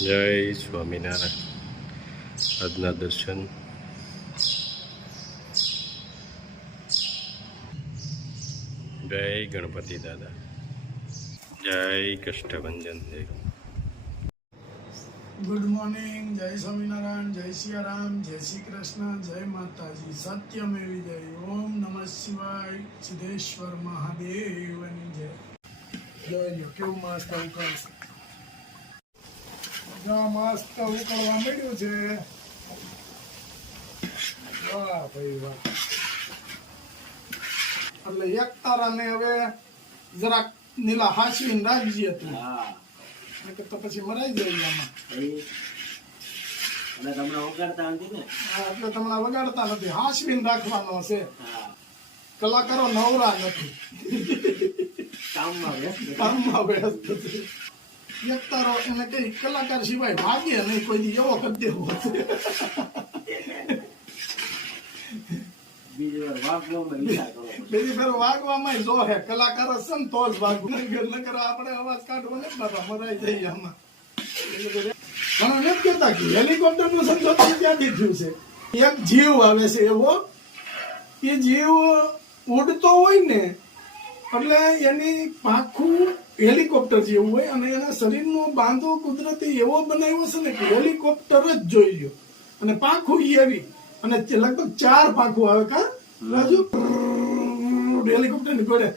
જય સ્વામિનારાયણ. આજના દર્શન જય ગણપતિ દાદા, જય કષ્ટભંજન દેવ. Good morning. જય સ્વામિનારાયણ, જય સિયારામ, જય શ્રી કૃષ્ણ, જય માતાજી. સત્યમેવી જય. ઓમ નમઃ શિવાય. સિદ્ધેશ્વર મહાદેવની જય. જોઈ લો કેવું મસ્ત ઉકળશે. જો મસ્ત ઉકળવા મળ્યું છે. વાહ ભાઈ વાહ. એટલે એક તારાને હવે જરાક નીલા હાંસવીને રાખજે તું, તો પછી મરાઈ જાય આમાં. એટલે તમને વગાડતા નથી, હાંસવીને રાખવાનો છે. કલાકારો નવરા નથી, કામમાં વ્યસ્ત છે. એક તારો એને કઈ કલાકાર સિવાય ભાગે નહીં કોઈ દી, એવો કરી દેવો છે. બીજી ફેર વાગવામાં જો હે કલાકાર હશે ને તો જ વાગવું. નકર આપણે અવાજ કાઢવો ને બાબા મરાઈ જઈએ આમાં. મને નથી કહેતા કે હેલિકોપ્ટર નું સંશોધન ક્યાંથી થયું છે. એક જીવ આવે છે એવો, એ જીવ ઉડતો હોય ને એટલે એની પાંખું હેલિકોપ્ટર જેવું હોય અને એના શરીરનો બાંધો કુદરતી એવો બનાવ્યો છે ને કે હેલિકોપ્ટર જ જોઈ લ્યો. અને પાંખું એવી, અને લગભગ 4 પાંખું આવે કા રાજુ, હેલિકોપ્ટર ની ઘોડે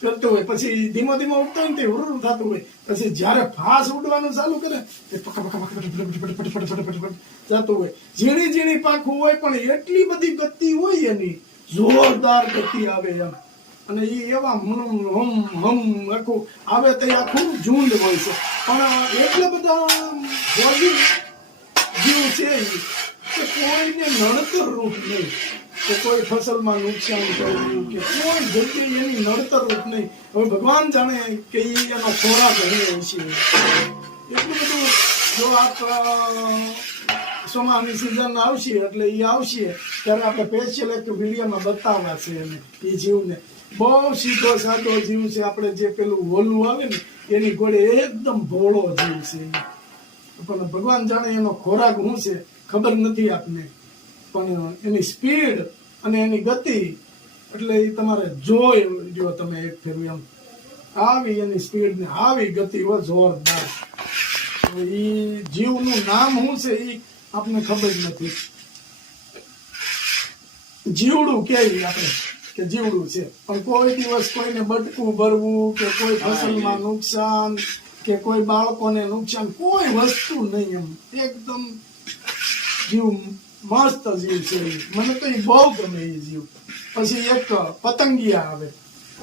કરતો હોય. પછી ધીમો ધીમો ઉડતો હોય ને તે ઉરું થતું હોય. પછી જયારે ફાસ ઉડવાનું ચાલુ કરે જતું હોય. ઝીણી ઝીણી પાંખું હોય પણ એટલી બધી ગતિ હોય એની, જોરદાર ગતિ આવે એમ. અને એ એવા હમ આખું આવે તો આખું ઝુંડ હોય છે. પણ એટલા બધા જીવ છે કે કોઈને નડતર રૂપ નહીં, કે કોઈ ફસલમાં નુકસાન કરવું કે કોઈ જગ્યાએ એની નડતર રૂપ નહીં. હવે ભગવાન જાણે કે એનો ખોરાક રહે છે. એટલું બધું જો આપ ચોમાસાની સિઝન આવશે એટલે એ આવશે ત્યારે આપણે સ્પેશિયલ એક વિડીયોમાં બતાવવા છે એને. એ જીવને બહુ સીધો સાદો જીવ છે. આપણે જે પેલું હોલું આવે ને એની ઘોડે એકદમ ભોળો જીવ છે. પણ ભગવાન જાણે એનો ખોરાક શું છે ખબર નથી આપને. પણ એની સ્પીડ અને એની ગતિ એટલે એ તમારે જોઈ જો તમે એક ફેરું એમ. આવી એની સ્પીડ ને આવી ગતિ હોય જોરદાર. એ જીવનું નામ શું છે એ આપને ખબર નથી. જીવડું કેવી આપણે કે જીવડું છે, પણ કોઈ દિવસ કોઈને બટકું ભરવું કે કોઈ ફસલમાં નુકસાન કે કોઈ બાળકોને નુકસાન કોઈ વસ્તુ નહીં. એમ એકદમ જીવ મસ્ત જીવ છે. મને તો એ બહુ ગમે એ જીવ. પછી એક પતંગિયા આવે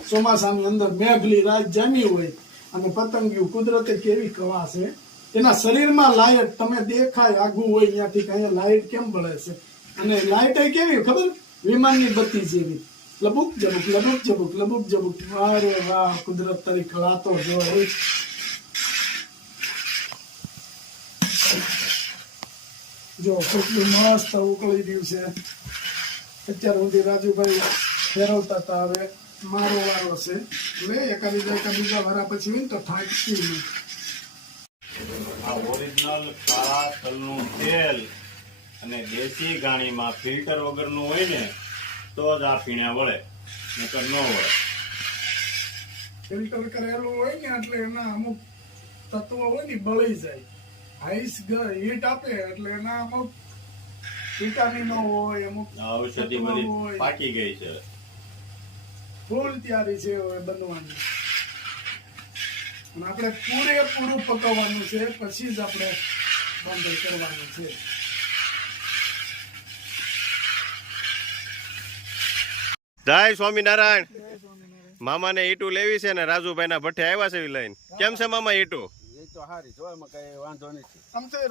ચોમાસાની અંદર, મેઘલી રાત જામી હોય અને પતંગિયું કુદરતે કેવી કવા છે. એના શરીરમાં લાઈટ તમે દેખાય આગું હોય ત્યાંથી કે અહીંયા લાઈટ કેમ બળે છે. અને લાઈટ કેવી ખબર, વિમાનની બત્તી જેવી, લબુક જબુક લબુક જબુક લબુક જબુક. અરે વાહ, કુદરત તારી કળા તો જો. જો કેટલું મસ્ત ઉકળી રહ્યું છે. અત્યાર સુધી રાજુભાઈ ફેરવતા હતા, હવે મારો વારો છે. હવે એકાબીજા વારા પછી હોય ને તો થાકતી નહીં. આ ઓરિજિનલ કાળા તલનું તેલ અને દેશી ગાણીમાં ફિલ્ટર વગરનું હોય ને તો જ આ પીણ્યા વળે, નકર ન વળે. ફિલ્ટર કરેલું હોય ને એટલે એના અમુક તત્વો હોય ને બળી જાય. આઈસ હીટ આપે એટલે એના અમુક વિટામિનો હોય, અમુક ઔષધિ બધી પાકી ગઈ છે. ફૂલ તૈયારી છે હવે બનવાની. અને આપણે પૂરેપૂરું પકવવાનું છે, પછી જ આપણે બંધ કરવાનું છે. જય સ્વામિનારાયણ. મામાને ઈટું લેવી છે ને રાજુભાઈ ના ભઠ્ઠે આવ્યા છે લઈને. કેમ છે મામા ઈટું?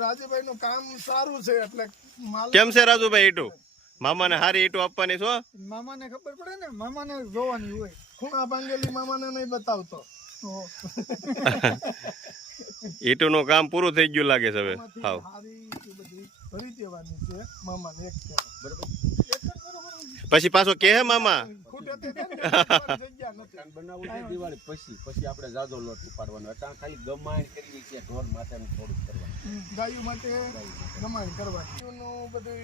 રાજુભાઈ નું કામ સારું છે એટલે કેમ છે રાજુભાઈ ઈટું? મામાને હારી ઈટું આપવાની છો? મામાને ખબર પડે ને, મામાને જોવાની હોય. ખૂણા ભાંગેલી મામાને નહીં બતાવતો. ઈટું નું કામ પૂરું થઈ ગયું લાગે છે હવે. હાવ ભરી દેવાની છે મામાને એક બરોબર. પછી પાછો કે હે મામા દિવાળી પછી આપણે જાજો લોટ ઉપાડવાનો. ખાલી ગમાણ કરવી છે, ઢોર માથે થોડુંક કરવાનું. ગાયો માટે રમાણ કરવા એનું બધું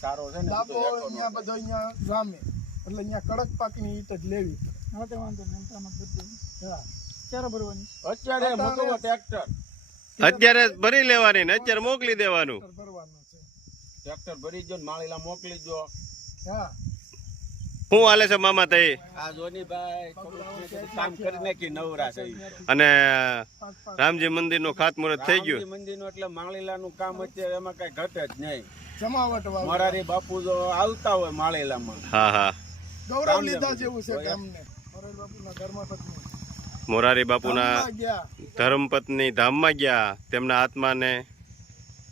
સારો છે ને લાભો અહીંયા બધો અહીંયા જામે એટલે અહીંયા કડક પાકની ઈટ જ લેવી હા તે વાંધો નહીં આમાં બધું હા ક્યારે ભરવાની અત્યારે મોટો ટ્રેક્ટર અત્યારે જ ભરી લેવાની ને અત્યારે મોકલી દેવાનું. ભરવાનું છે ટ્રેક્ટર ભરી જો માળીલા મોકલી જો. હા શું હાલે છે મામા તઈ? આ જોનીભાઈ કામ કરી નાખી નવરા છે. અને 5 રામજી મંદિરનું ખાતમુહૂર્ત થઈ ગયું. મંદિરનું એટલે માળીલાનું કામ અત્યારે એમાં કઈ ઘટે જ નહીં. જમાવટ વાળું મોરારી બાપુ જો આવતા હોય માળીલામાં હા હા, ગૌરવ લીધા જેવું છે ગામને મોરારી બાપુના ધર્મપત્ની મોરારી બાપુના ધામમાં ગયા ધર્મપત્ની ધામમાં ગયા, તેમના આત્માને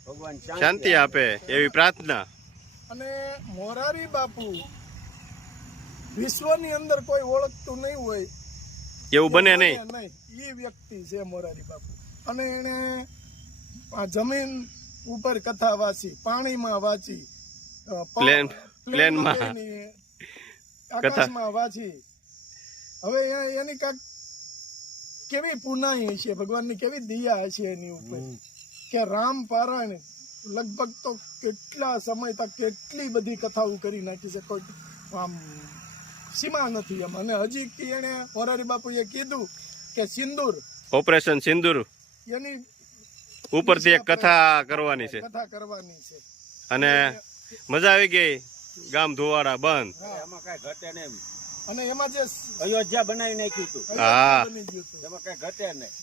ભગવાન શાંતિ આપે એવી પ્રાર્થના. અને મોરારી બાપુ વિશ્વની અંદર કોઈ ઓળખતું નહીં હોય એવું બને નહીં. નહીં એ વ્યક્તિ છે મોરારી બાપુ. અને એને આ જમીન ઉપર કથા વાંચી, પાણીમાં વાંચી, પ્લેનમાં ગઈને આકાશમાં વાંચી. હવે એની કાંક કેવી પુનાઈ છે, ભગવાનની કેવી દયા છે એની ઉપર કે રામ પારાયણ લગભગ તો કેટલા સમય તક કેટલી બધી કથાઓ કરી નાખી છે, કોઈ આમ સીમા નથી એમ. અને હજી એને મોરારી બાપુએ કીધું કે સિંદૂર ઓપરેશન સિંદૂર એની ઉપરથી એક કથા કરવાની છે. કથા કરવાની છે. અને મજા આવી ગઈ. ગામ ધોવાડા બંધ. એમાં કઈ ઘટે નહીં. અને એમાં જે અયોધ્યા બનાવી નાખ્યું હતું. હા. બની ગયું હતું. એમાં કઈ ઘટે નહીં.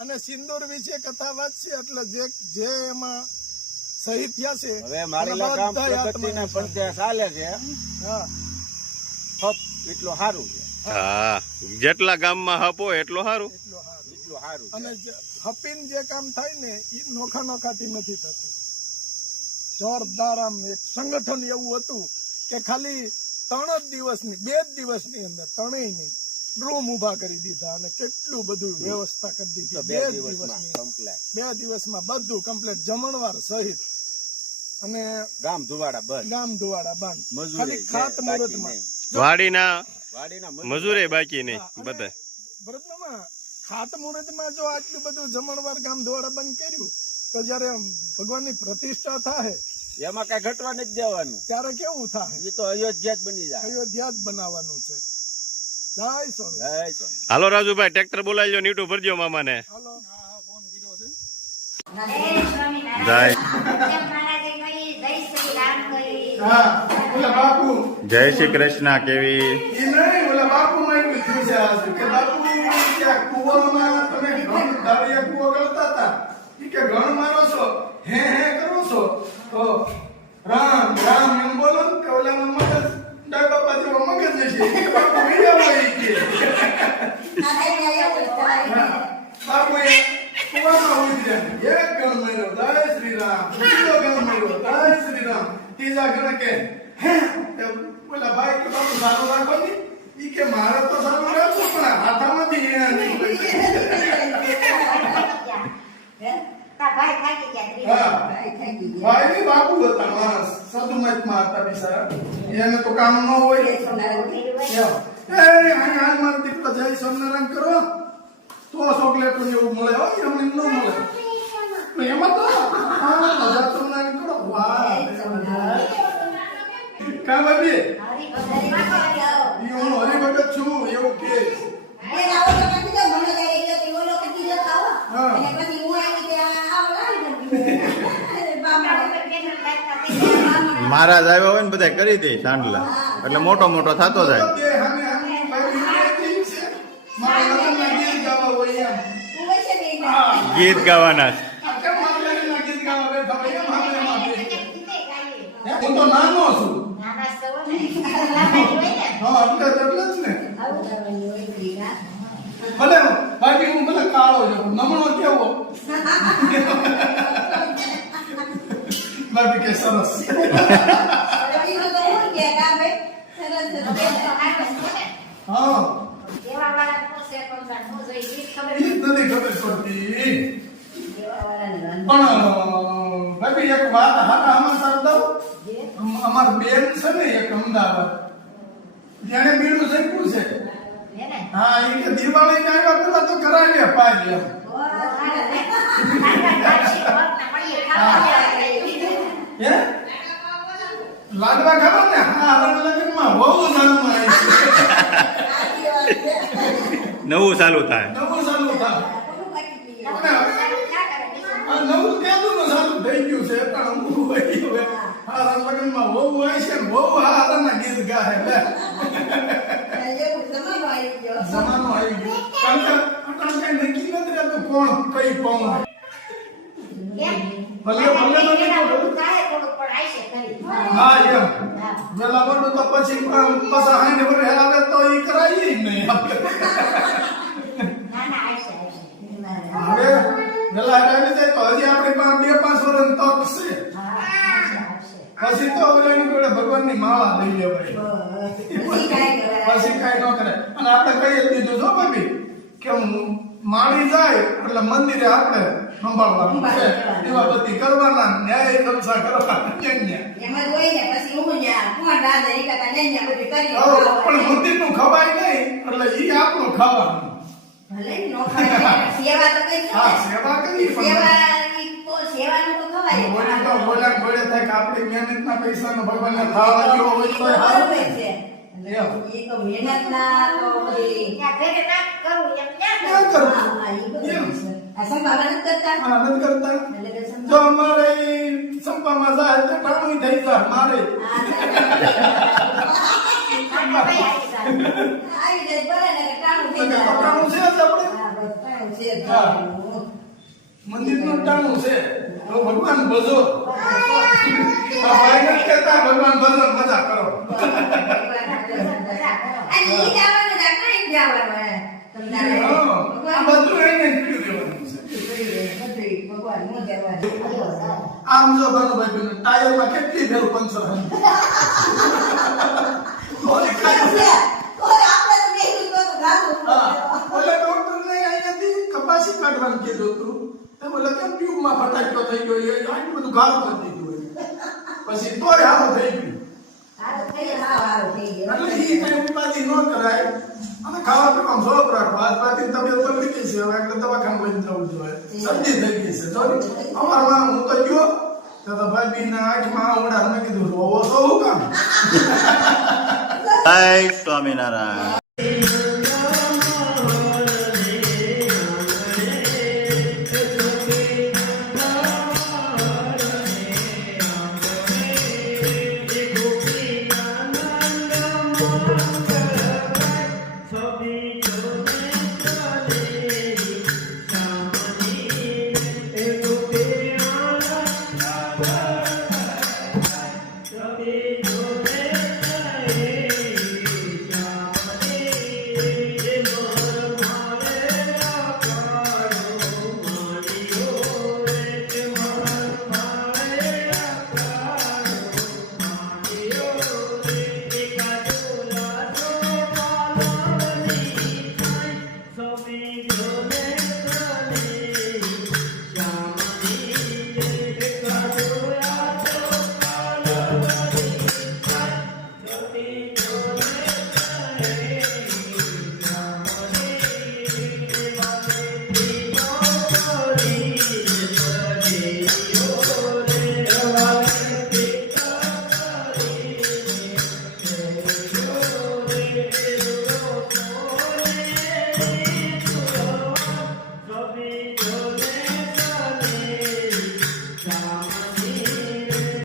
અને સિંદૂર વિશે કથા વાંચશે એટલે જે એમાં શહીદ થયા છે હવે માળીલા ગામ પ્રગતિના પંથે ચાલે છે. હા હપ એટલું સારું છે. હા, જેટલા ગામમાં હપો એટલો સારું. એટલું સારું. એટલું સારું છે. અને હપીન જે કામ થાય ને એ નોખા નોખાથી નથી થતું. જોરદાર આમ એક સંગઠન એવું હતું કે ખાલી 3 જ દિવસની 2 જ દિવસની અંદર ત્રણેયની રૂમ ઉભા કરી દીધા અને કેટલું બધું વ્યવસ્થા કરી દીધી. 2 દિવસની કમ્પ્લેટ 2 દિવસમાં બધું કમ્પ્લીટ જમણવાર સહિત અને ગામ ધુવાડા બંધ. ગામ ધુવાડા બંધ. મજૂરી ખાલી ખાત મુહૂર્તમાં વાડીના વાડીના મજૂરે બાકી નહીં બધા. બરોબરમાં ખાત મુહૂર્તમાં જો આટલું બધું જમણવાર ગામ ધોવાડા બંધ કર્યું તો જયારે ભગવાનની પ્રતિષ્ઠા થાય એમાં કઈ ઘટવા નથી દેવાનું. ત્યારે કેવું થાય? એ તો અયોધ્યા જ બની જાય. અયોધ્યા જ બનાવવાનું છે. જય સ્વામી. જય સ્વામી. હાલો રાજુભાઈ, ટ્રેક્ટર બોલાવી લો, નીટું ભરજો મામાને. હાલો. જય હા ઓલા બાપુ જય શ્રી કૃષ્ણ. કેવી એ નહીં ઓલા બાપુ માં એવું થયું છે આજે કે બાપુ ત્યાં કુવામાં તમે ઘણ દાળિયા કુવો ગળતા હતા ઈ કે ઘણ મારો છો હે કરો છો તો રામ રામ એમ બોલો ને કે ઓલા મગજ ડાય બાપા જેવો મગજ છે કે બાપુ વિયા હોય કે બાપુ એ કુવામાં ઉડી જાય એક ગણ માર્યો જય શ્રી રામ, બીજો ગણ માર્યો જય શ્રી રામ, ત્રીજા ગણ કે હે ઓલા ભાઈ કે બાપુ સારું રાખો ને ઈ કે મારે તો સારું રાખવું પણ હાથામાંથી એ ભાઈ ની બાપુ હતા માણસ સાધુ મહાત્મા હતા બિચારા એને તો કામ ન હોય હાલ મારે દીકરો જય સ્વામિનારાયણ કરો તો ચોકલેટ એવું મળે હોય એમને ન મળે એમાં તો હા જય સ્વામિનારાયણ કરો વાહ કા બાબી હું હરિભગત છું એવું કે મહારાજ આવ્યા હોય ને બધા કરી દે ચાંદલા, એટલે મોટો મોટો થતો જાય. ગીત ગાવાના. હું તો નાનો છું હા એટલે જ ને ભલે બાકી હું ભલે કાળો છું નમણો કેવો બાકી કે સરસ હા ઈ નથી ખબર પડતી પણ બાકી એક વાત હારા અમાર દઉં અમાર બેન છે ને એક અમદાવાદ જેને બીડું શીખવું છે હા એ કે દિવાળી આવ્યા પેલા તો કરાવીએ પાય નવું ચાલુ થાય. નવું ચાલુ થાય આ નવું ક્યાંનું ચાલુ થઈ ગયું છે પણ અમુક હોય હવે હારા લગ્નમાં વહુ હોય છે ને વહુ હારાના ગીત ગાય લે જમાનો આવી ગયો કારણ કે અટાણે કઈ નક્કી નથી રહેતું કોણ કઈ કોણ ભલે ભલે હા એમ વેલા મોટું તો પછી પાછા હાંડે વડે આવે તો એ કરાવીએ જ નહીં આપણે હવે વેલા આવી જાય તો હજી આપણી પાસે 2-5 વર્ષ તક છે પછી તો એની જોડે ભગવાનની માળા લઈ લેવાય પછી કાંઈ ન કરે અને આપણે કહી જ દીધું છો ભાભી કે માળી જાય એટલે મંદિરે આપણે સંભાળવાનું છે દીવાબત્તી કરવાના ન્યાય જલસા કરવાના પણ મંદિરનું ખવાય નહીં એટલે ઈ આપણું ખાવાનું હા સેવા કરી ગોળે થાય કે આપણી મહેનતના પૈસાનો ભગવાનને થાળા જેવો હોય તો સારું ને. આનંદ કરતા જો અમારે સંપામાં જાય તો ટાણું થઈ જાય મારે ટાણું છે જ આપણે મંદિરનું ટાણું છે તો ભગવાન ભજો ભાઈ નથી કહેતા ભગવાન ભજો મજા કરો આ બધું એને આમ જો ભાનુભાઈ ટાયરમાં કેટલી ફેર પંચર ઓલે ડોક્ટરને અહીંયાથી કપાસી કાઢવાનું કીધું હતું તો બોલે કેમ ટ્યુબમાં ફટાકતો થઈ ગયો એ આટલું બધું ગાળું કરી દીધું પછી તોય હારું થઈ ગયું એટલે ઈ કઈ ઉપાધિ ન કરાય અને ખાવા પીવાનું શોખ રાખો આજ બાકી તબિયત બગડી ગઈ છે હવે એટલે દવાખાને લઈને જવું જોઈએ શરદી થઈ ગઈ છે જો અમારમાં હું તો ગયો તો ભાઈ ના આંખમાં ઉડા મેં કીધું રોવો છો હું કામ જય સ્વામિનારાયણ.